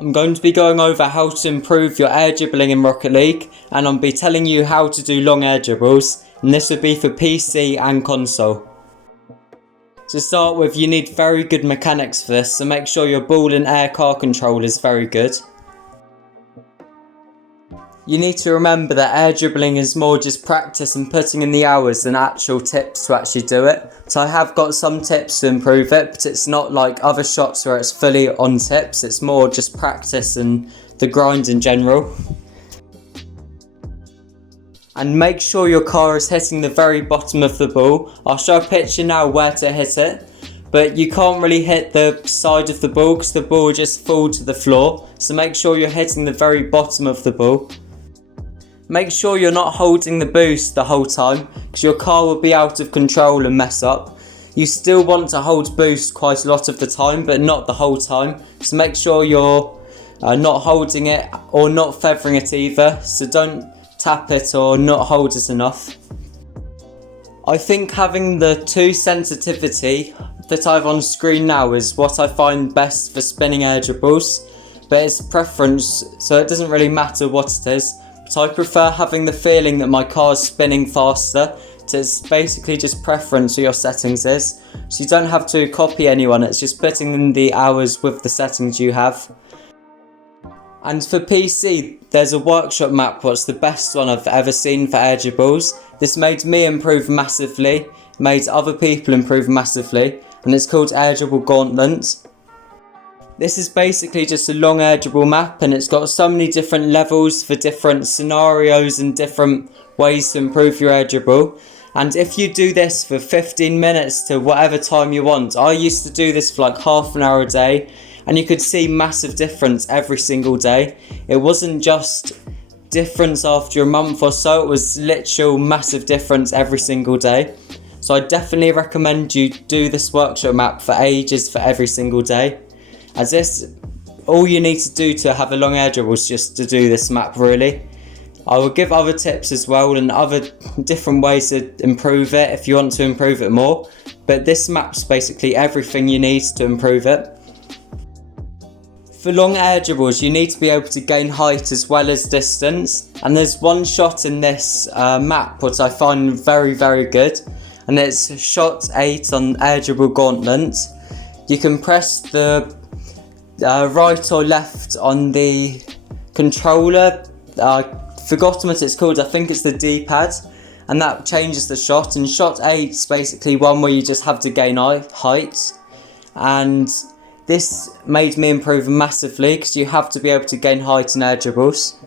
I'm going to be going over how to improve your air dribbling in Rocket League, and I'll be telling you how to do long air dribbles, and this would be for PC and console. To start with, you need very good mechanics for this, so make sure your ball and air car control is very good. You need to remember that air dribbling is more just practice and putting in the hours than actual tips to actually do it. So I have got some tips to improve it, but it's not like other shots where it's fully on tips. It's more just practice and the grind in general. And make sure your car is hitting the very bottom of the ball. I'll show a picture now where to hit it, but you can't really hit the side of the ball because the ball will just fall to the floor. So make sure you're hitting the very bottom of the ball. Make sure you're not holding the boost the whole time because your car will be out of control and mess up. You still want to hold boost quite a lot of the time, but not the whole time. So make sure you're not holding it or not feathering it either. So don't tap it or not hold it enough. I think having the 2 sensitivity that I have on screen now is what I find best for spinning air dribbles, but it's preference, so it doesn't really matter what it is. So I prefer having the feeling that my car's spinning faster. So it's basically just preference for your settings is. So you don't have to copy anyone, it's just putting in the hours with the settings you have. And for PC, there's a workshop map what's the best one I've ever seen for air dribbles. This made me improve massively, made other people improve massively, and it's called AIRDRIBBLE Gauntlet. This is basically just a long air dribble map, and it's got so many different levels for different scenarios and different ways to improve your air dribble. And if you do this for 15 minutes to whatever time you want, I used to do this for like half an hour a day, and you could see massive difference every single day. It wasn't just difference after a month or so, it was literal massive difference every single day. So I definitely recommend you do this workshop map for ages, for every single day. As this, all you need to do to have a long air dribble is just to do this map really. I will give other tips as well and other different ways to improve it if you want to improve it more. But this map's basically everything you need to improve it. For long air dribbles, you need to be able to gain height as well as distance. And there's one shot in this map which I find very, very good. And it's shot 8 on Air Dribble Gauntlet. You can press the right or left on the controller. I've forgotten what it's called, I think it's the D-pad, and that changes the shot. And shot 8 is basically one where you just have to gain height, and this made me improve massively because you have to be able to gain height in air dribbles.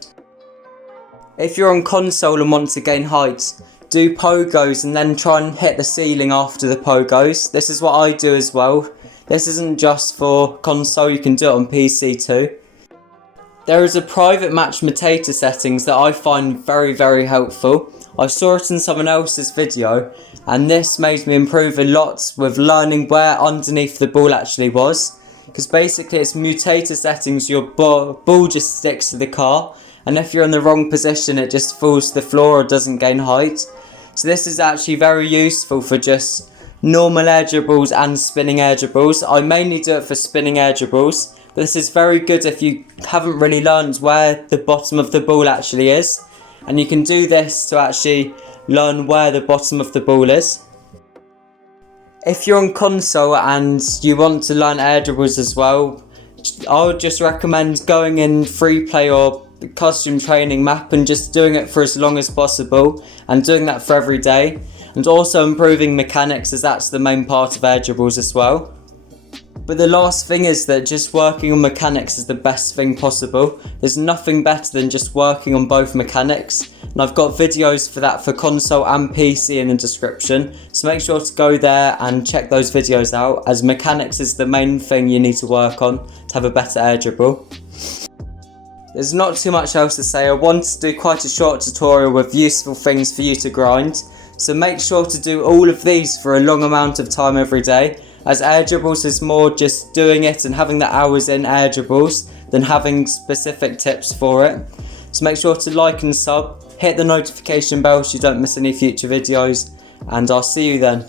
If you're on console and want to gain height, do pogos and then try and hit the ceiling after the pogos. This is what I do as well. This isn't just for console, you can do it on PC too. There is a private match Matata Settings that I find very, very helpful. I saw it in someone else's video, and this made me improve a lot with learning where underneath the ball actually was. Because basically it's Matata Settings, your ball just sticks to the car, and if you're in the wrong position it just falls to the floor or doesn't gain height. So this is actually very useful for just normal air dribbles and spinning air dribbles. I mainly do it for spinning air dribbles, but this is very good if you haven't really learned where the bottom of the ball actually is, and you can do this to actually learn where the bottom of the ball is. If you're on console and you want to learn air dribbles as well, I would just recommend going in Freeplay or custom training map and just doing it for as long as possible and doing that for every day. And also improving mechanics, as that's the main part of air dribbles as well. But the last thing is that just working on mechanics is the best thing possible. There's nothing better than just working on both mechanics. And I've got videos for that for console and PC in the description. So make sure to go there and check those videos out, as mechanics is the main thing you need to work on to have a better air dribble. There's not too much else to say. I wanted to do quite a short tutorial with useful things for you to grind. So make sure to do all of these for a long amount of time every day, as air dribbles is more just doing it and having the hours in air dribbles than having specific tips for it. So make sure to like and sub, hit the notification bell so you don't miss any future videos, and I'll see you then.